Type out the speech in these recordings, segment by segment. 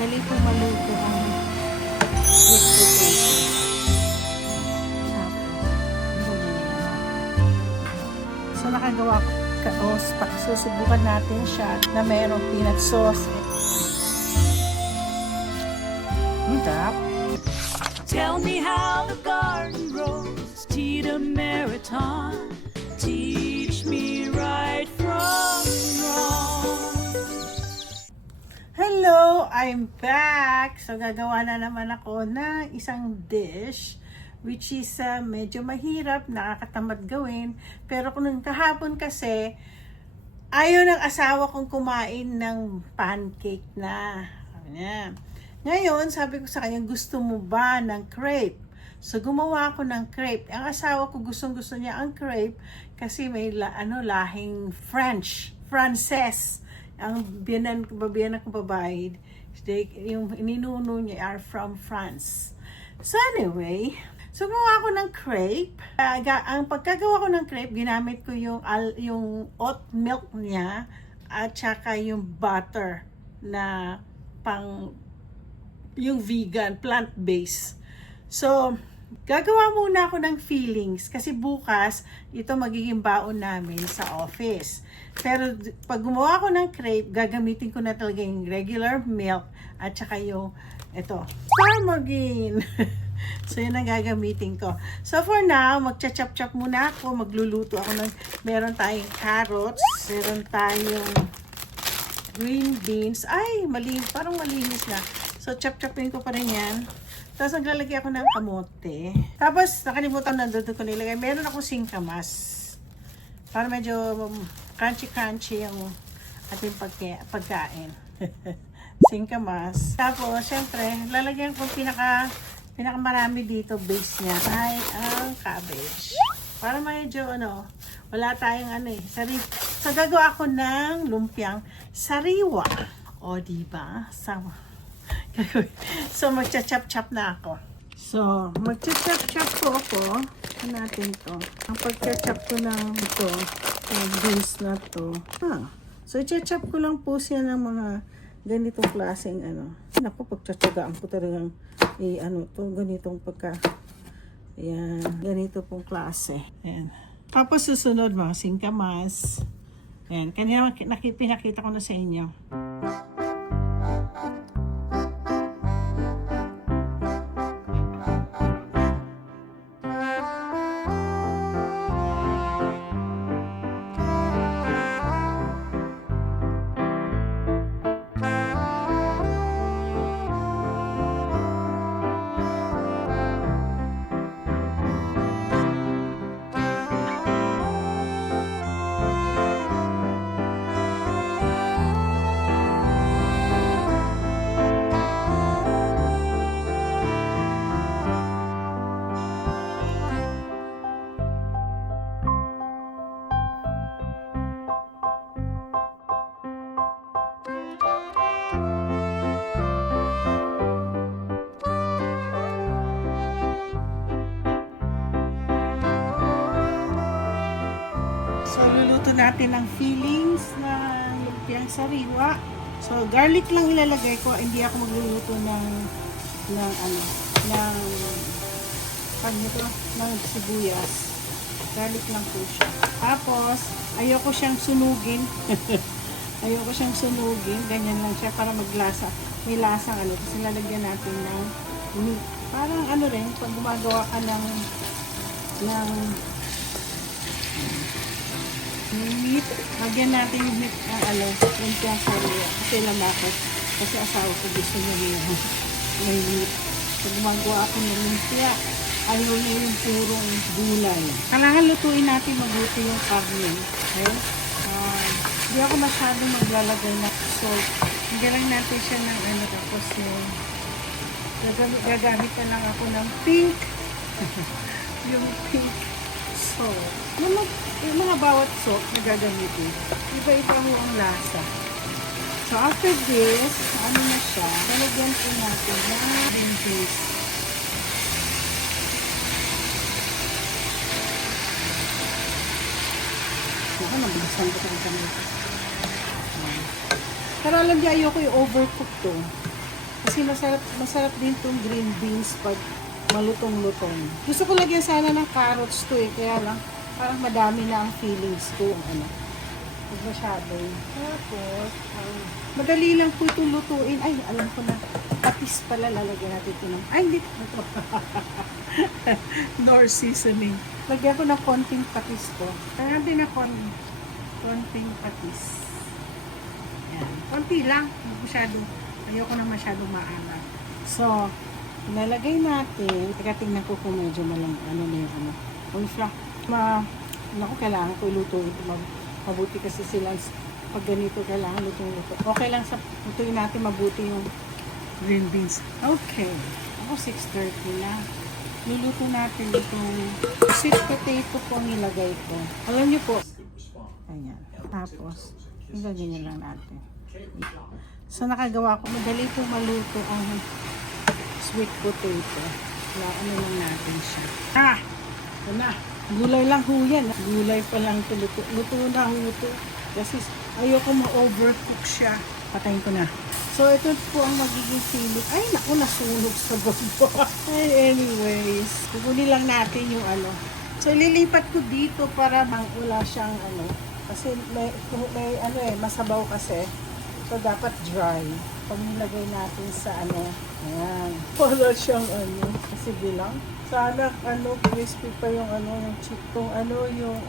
Madali po maluto ang sweet potato. So, nakagawa ko susubukan natin siya na mayroong peanut sauce. Tap. Tell me how the garden grows, Tita Meriton. Teach me right from wrong. Hello! I'm back! So, gagawa na naman ako ng isang dish which is medyo mahirap, nakakatamad gawin. Pero kung nung kahapon kasi, ayaw ng asawa kong kumain ng pancake na. Sabi niya. Ngayon, sabi ko sa kanya, gusto mo ba ng crepe? So, gumawa ako ng crepe. Ang asawa ko gustong-gusto niya ang crepe kasi may lahing Frances. Ang biyanan kong babae, yung ininuno niya are from France. So, anyway, so gumawa ako ng crepe. Ang pagkagawa ko ng crepe, ginamit ko yung oat milk niya at saka yung butter na yung vegan, plant-based. So, gagawa muna ako ng fillings kasi bukas, ito magiging baon namin sa office. Pero pag gumawa ako ng crepe, gagamitin ko na talaga yung regular milk at saka yung, ito, margarine. So, yun ang gagamitin ko. So, for now, magcha-chop-chop muna ako. Magluluto ako ng, meron tayong carrots, meron tayong green beans. Ay, parang malinis na. So, chop-chopin ko pa rin yan. Tapos, naglalagay ako ng kamote. Tapos, nakalimutan na doon ko nilagay. Meron akong singkamas. Para medyo crunchy-crunchy yung ating pagkain. Singkamas. Tapos, syempre, lalagyan ko pinakamarami dito, base niya, ay ang cabbage. Para medyo, wala tayong So, gagawa ako ng lumpiang sariwa. O, diba? So, magcha-chop-chop na ako. So, magcha-chop-chop po ako. Ano natin to? Ang pagcha-chop ko ng ito, yung beans na to. So, i-chop ko lang po siya ng mga ganitong klaseng Naku, pagtsatsagaan ko talagang ganitong ayan, ganito pong klase. Ayan. Tapos susunod mga singkamas. Ayan, kanina pinakita ko na sa inyo. So, luluto natin ng fillings na lumpiang sariwa. So, garlic lang ilalagay ko. Hindi ako magluluto ng sibuyas. Garlic lang po siya. Tapos, ayoko siyang sunugin. Ayoko siyang sunugin. Ganyan lang siya para maglasa. May lasang Kasi lalagyan natin ng meat. Parang rin, pag gumagawa ka ng meat, lagyan natin yung meat lumpiang sariwa. Kasi lamakot. Kasi asawa ko gusto niya may meat. Pag gumagawa ako ng lumpia, ayaw niya yung purong gulay. Kailangan lutuin natin mabuti yung karne. Okay? Hindi ako masyadong maglalagay ng salt. Hindi lang natin siya ng tapos gagamit na lang ako ng pink. Yung pink salt. Yung mga bawat salt na gagamitin, iba-iba ho ang lasa. So, after this, na siya, lalagyan po natin ng green paste. Ako, nabulasan ko ito. Pero alam niya, ayoko yung overcook to. Kasi masarap din tong green beans pag malutong-lutong. Gusto ko lagyan sana ng carrots to eh. Kaya lang, parang madami na ang feelings ko. Huwag masyado. Tapos, madali lang po itong lutuin. Ay, alam ko na. Patis pala lalagyan natin ito ng... Ay, hindi. Nor seasoning. Lagyan ko ng konting patis ko. Kaya din na konting patis. Yan. Konti lang. Ayoko na masyadong maangat. So, ilalagay natin. Teka, tingnan ko kung medyo malang ano na yung ano. Kung siya, naku, kailangan ko iluto ito. Mabuti kasi sila pag ganito kailangan lutong-luto. Okay lang sa lutuin natin mabuti yung green beans. Okay. Ako 6:30 na. Niluto natin itong sweet potato po ang nilagay ko. Alam niyo po. Ayan. Tapos, ilagay lang natin. So, nakagawa ko. Madali po maluto ang sweet potato. Ano lang natin siya. Ito na. Gulay lang ho yan. Gulay pa lang ito. Luto na luto. Kasi ayoko ma-overcook siya. Patayin ko na. So, ito po ang magiging silip. Ay, naku, nasunog sa baba. Ay, anyways. Kukunin lang natin yung ano. So, ililipat ko dito para wala siyang ano. Kasi may ano masabaw kasi. So, dapat dry. Pag nilagay natin sa ano. Ayan. Para siyang ano. Kasi bilang. Sana ano, crispy pa yung ano, yung chitong ano, yung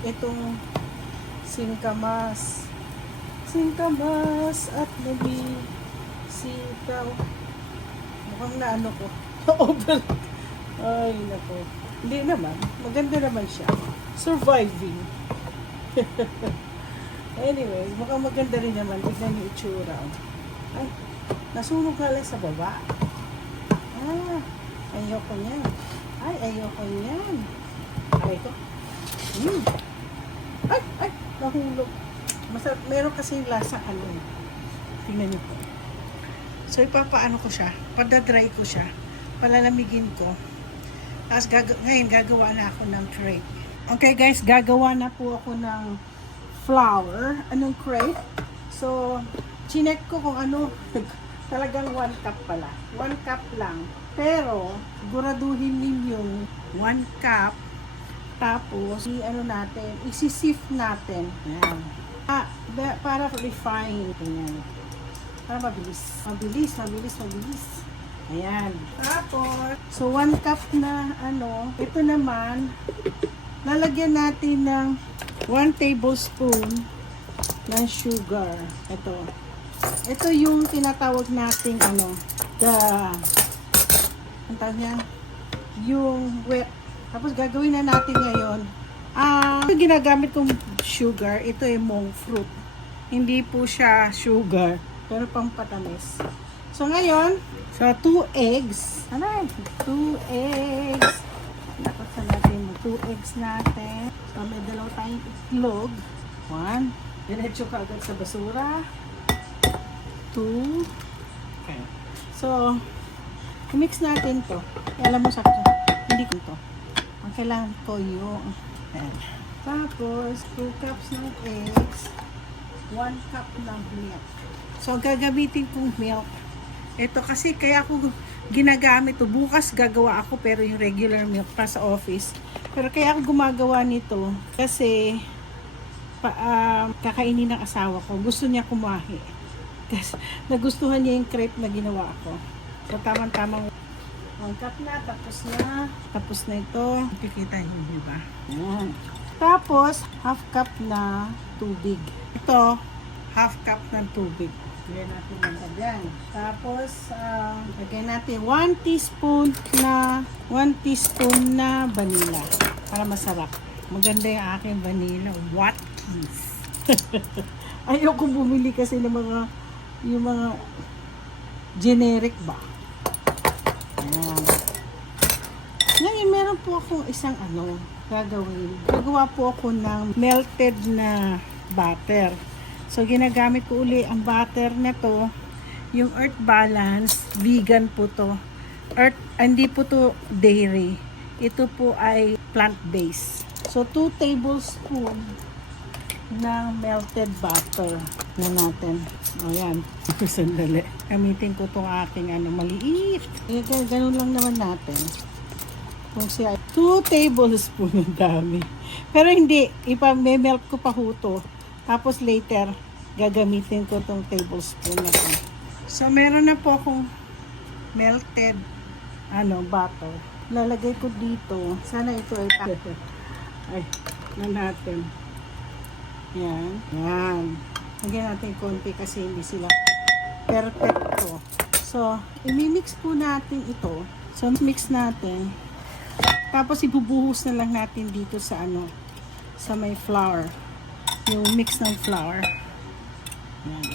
itong singkamas at nabi sitaw. Mukhang na ano ko. Over. Ay, nako. Hindi naman. Maganda naman siya. Surviving. Anyways, mukhang maganda rin naman. Tignan yung itsura. Ay, nasunog ka lang sa baba. Ayoko niyan. Ay, ayoko niyan. Aray ko. Ay, nahulog. Masarap. Meron kasing lasa ano eh. Tingnan niyo po. So, ipapaano ko siya. Padadry ko siya. Palalamigin ko. Tapos, ngayon gagawa na ako ng crepe. Okay guys, gagawa na po ako ng flour. Anong crepe? So, chinek ko kung ano. Talagang 1 cup pala. 1 cup lang. Pero, siguraduhin ninyong 1 cup. Tapos, ano natin, isi-sift natin. Ayan. Para refine. Ayan. Para mabilis. Mabilis. Ayan. Tapos, so 1 cup na ano, ito naman, lalagyan natin ng 1 tablespoon ng sugar. Ito yung tinatawag nating ano, ang tawag niya, yung wet. Tapos gagawin na natin ngayon. Yung ginagamit kong sugar, ito ay monk fruit. Hindi po siya sugar, pero pampatamis. So ngayon, 2 eggs. 2 eggs. Dapat sa natin yung 2 eggs natin. So may 2 tayong itlog. 1. Diretso ka agad sa basura. 2. Okay. So, i-mix natin to. Alam mo sa hindi ko to. Ang kailangan ko yung tapos 2 cups ng eggs, 1 cup ng milk. So, gagamitin kong milk. Ito kasi kaya ako ginagamit to. Bukas gagawa ako pero yung regular milk pa sa office. Pero kaya ako gumagawa nito kasi kakainin ng asawa ko. Gusto niya kumahi. Kasi nagustuhan niya yung crepe na ginawa ko. So, tamang-tamang 1 cup na. Tapos na ito. Kikita niyo, diba? Ayan. Tapos, half cup na tubig. Ito, half cup ng tubig. Lagyan natin ng lagyan. Tapos, lagyan natin 1 teaspoon na vanilla. Para masarap. Maganda yung aking vanilla. Watkins. Ayoko bumili kasi ng yung mga generic ba. Ayan. Ngayon, meron po akong isang gagawin. Gagawa po ako ng melted na butter. So, ginagamit ko uli ang butter na to. Yung Earth Balance, vegan po to. Hindi po to dairy. Ito po ay plant-based. So, 2 tablespoon ng melted butter na natin. O yan. Sandali. Gamitin ko itong aking maliit. Ganun lang naman natin. Kung siya 2 tablespoon ng dami. Pero hindi. Ipa-melt ko pa huto. Tapos later, gagamitin ko itong tablespoon na to. So, meron na po akong melted butter. Lalagay ko dito. Sana ito ay na natin. Yan. Yan. Lagyan natin konti kasi hindi sila perfecto. So, imimix po natin ito. So, mix natin. Tapos, ibubuhos na lang natin dito sa sa may flour. Yung mix ng flour. Yan.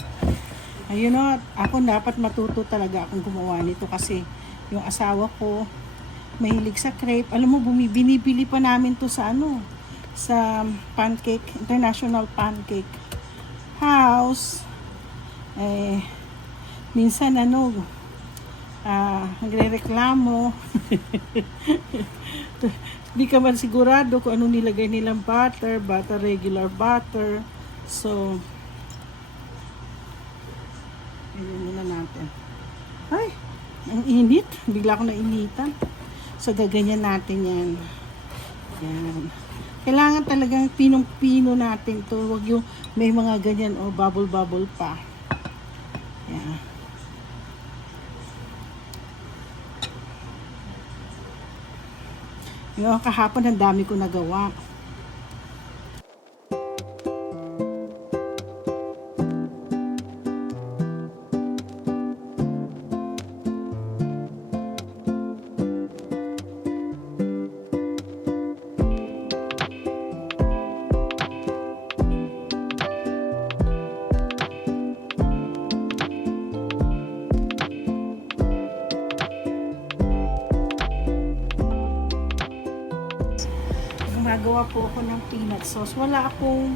Ayun o, ako dapat matuto talaga akong gumawa nito kasi yung asawa ko mahilig sa crepe. Alam mo, binibili pa namin to sa sa pancake, International Pancake House. Minsan nagre-reklamo. Di ka man sigurado kung anong nilagay nilang butter, regular butter. So, ayun muna natin. Ay, ang init. Bigla ako nainitan. So, gaganyan natin yan. Yan. Kailangan talagang pinong-pino natin to. Huwag yung may mga ganyan o bubble-bubble pa. Yan. Yung kahapon, ang dami ko nagawa. Gumagawa po ako ng peanut sauce. Wala akong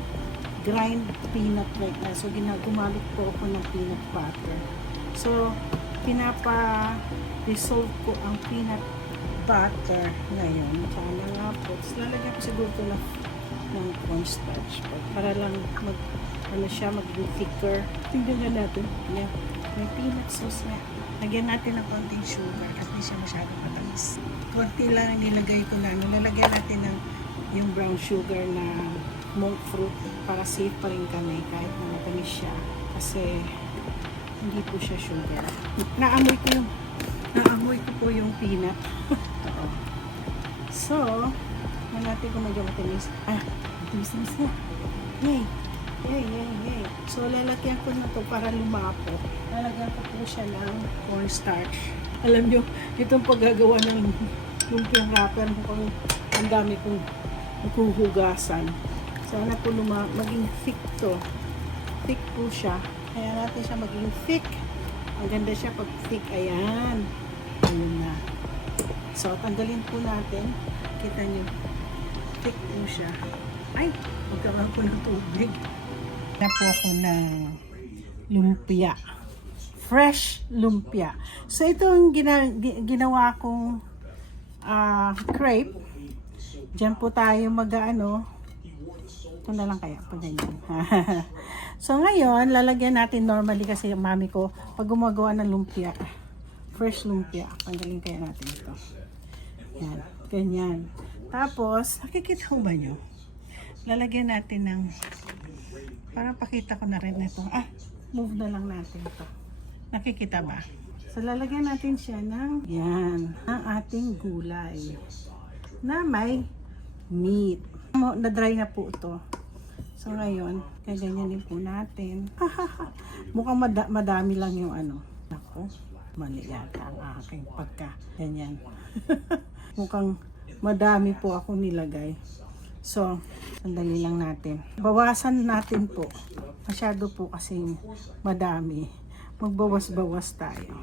grind peanut right now. So, gumamit po ako ng peanut butter. So, pinapa-dissolve ko ang peanut butter ngayon. Tsaka nga po. Lalagyan ko siguro ito ng cornstarch para lang mag-thicker. Tingnan natin. Yeah. May peanut sauce na. Lagyan natin ng konting sugar kasi hindi siya masyadong matamis. Konti lang ang nilagay ko na. Lalagyan natin ng yung brown sugar na monk fruit para safe pa rin kami kahit na matamis siya kasi hindi po siya sugar. Naamoy ko po yung peanut. So, natin kung medyo matamis. Matamis na. Yay! So, lalagyan ko na to para lumapo. Lalagyan ko po siya ng cornstarch. Alam nyo, itong paggagawa ng lumpiang wrapper, mukhang ang dami kong hugasan. Sana po maging thick to. Thick po siya. Kaya natin siya maging thick. Ang ganda siya pag thick. Ayan. Ayun na. So, tanggalin po natin. Kita nyo. Thick po siya. Ay! Magkaroon po ng tubig. Na po ako ng lumpia. Fresh lumpia. So, ito ang ginawa kong crepe. Diyan po tayo ito na lang kaya pag ganyan. So ngayon, lalagyan natin normally kasi yung mami ko, pag gumagawa ng lumpia, fresh lumpia, tanggalin kaya natin ito. Yan, ganyan. Tapos, nakikita ko ba nyo? Lalagyan natin ng, para pakita ko na rin ito. Move na lang natin ito. Nakikita ba? So lalagyan natin siya ng, yan, ang ating gulay na may meat. Na-dry na po ito. So ngayon, kaganyanin po natin. Mukhang madami lang yung Ako, mali yata ang aking ganyan. Mukhang madami po ako nilagay. So, sandali lang natin. Bawasan natin po. Masyado po kasi madami. Magbawas-bawas tayo.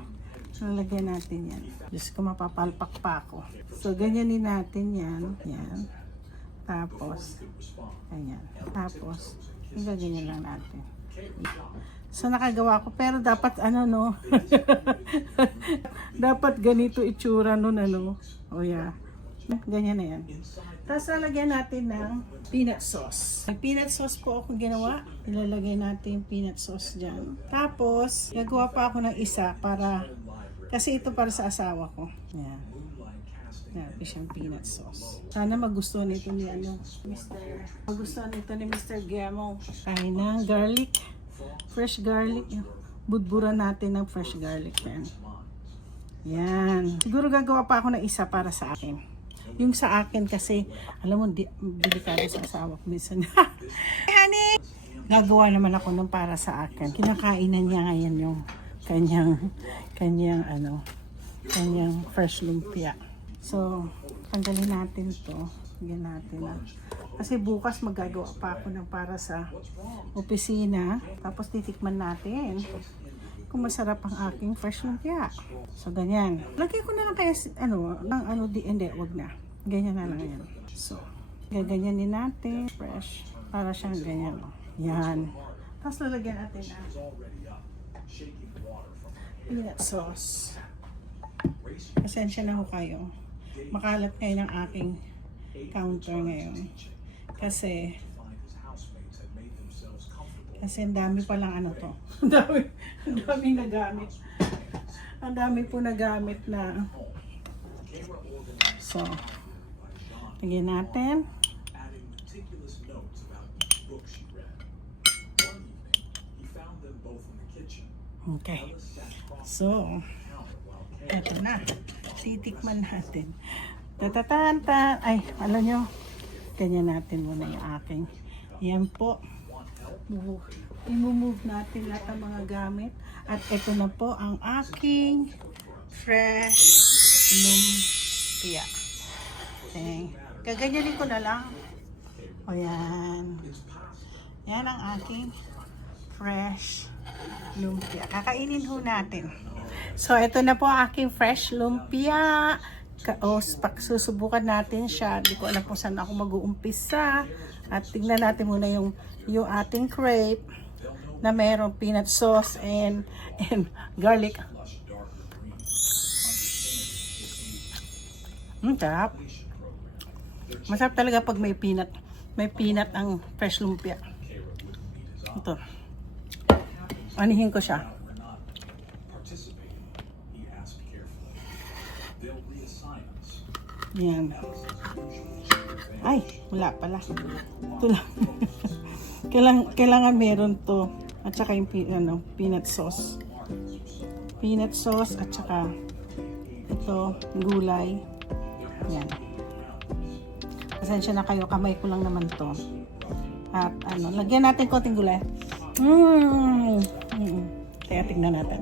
So, lagyan natin yan. Diyos ko, mapapalpak pa ako. So, ganyanin natin yan. Yan. Tapos, ganyan. Tapos, ganyan lang natin. So, nakagawa ko. Pero dapat, dapat ganito itsura nun, O, yeah. Ganyan na yan. Tapos lalagyan natin ng peanut sauce. May peanut sauce po akong ginawa. Ilalagay natin yung peanut sauce dyan. Tapos, gagawa pa ako ng isa para, kasi ito para sa asawa ko. Yan. Yan, siyang peanut sauce. Sana magustuhan nito ni magustuhan nito ni Mr. Guillermo. Kain ng garlic. Fresh garlic. Budburan natin ng fresh garlic yan. Yan. Siguro gagawa pa ako ng isa para sa akin. Yung sa akin kasi, alam mo, delikado sa asawa ko minsan. Honey! Gagawa naman ako ng para sa akin. Kinakainan niya ngayon yung kanyang fresh lumpia. So, tanggalin natin to. Bigyan natin na. Kasi bukas magagawa pa ako ng para sa opisina. Tapos titikman natin kung masarap ang aking fresh lumpia. So, ganyan. Lagay ko na lang kaya, hindi, wag na. Ganyan na lang yan. So, gaganyanin natin. Fresh. Para siyang ganyan. Yan. Tapos lalagyan natin na peanut sauce. Pasensya na ho kayo. Makalat kayo ng aking counter ngayon. Kasi ang dami palang to. Ang dami nagamit. Ang dami po nagamit na. So, lagyan natin. Okay. So, eto na. Titikman natin. Tatatanta. Ay, alam nyo, ganyan natin muna yung aking. Yan po. I-move natin lahat ng mga gamit. At ito na po ang aking fresh lumpia. Okay. Gaganyanin ko na lang. O yan. Yan ang aking fresh lumpia. Kakainin ho natin. So, ito na po ang aking fresh lumpia. Susubukan natin siya. Hindi ko alam kung saan ako mag-uumpisa. At tingnan natin muna yung ating crepe na mayroong peanut sauce and garlic. Sarap. Masarap talaga pag may peanut. May peanut ang fresh lumpia. Ito. Anihin ko siya. Yan. Ay, wala pala. Ito lang. kailangan meron to. At saka yung peanut sauce. Peanut sauce at saka ito, gulay. Yan. Pasensya na kayo, kamay ko lang naman to. At lagyan natin konting gulay. Kaya tignan natin.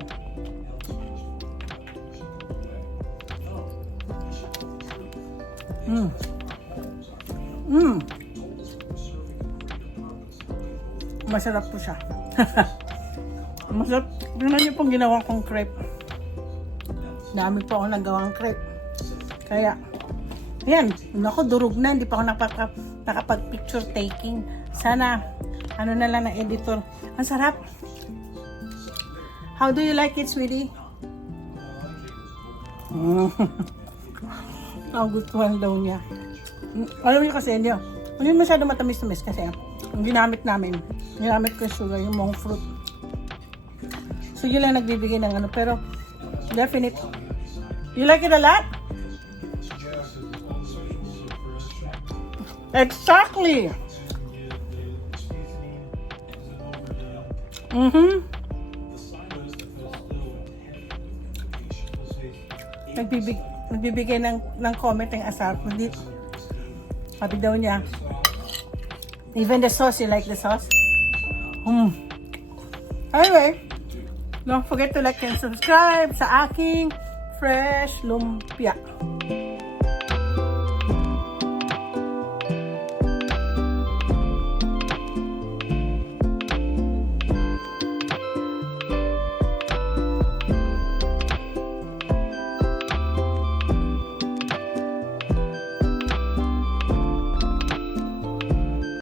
Masarap po siya. Masarap. Tingnan niyo pong ginawa kong crepe. Dami po ako nagawang crepe. Kaya, yan. Naku, durog na. Hindi pa ako nakapag-picture taking. Sana, na lang ng editor. Ang sarap. How do you like it, sweetie? Ang gustuhan daw niya. Alam niyo kasi niyo, hindi masyado matamis-tamis kasi ang ginamit ko yung sugar, yung monk fruit. So yun lang nagbibigay ng pero definite. You like it a lot? Exactly. Nagbibigay ng comment yung asawa ko. Sabi daw niya, even the sauce, you like the sauce? Anyway, don't forget to like and subscribe sa aking fresh lumpia.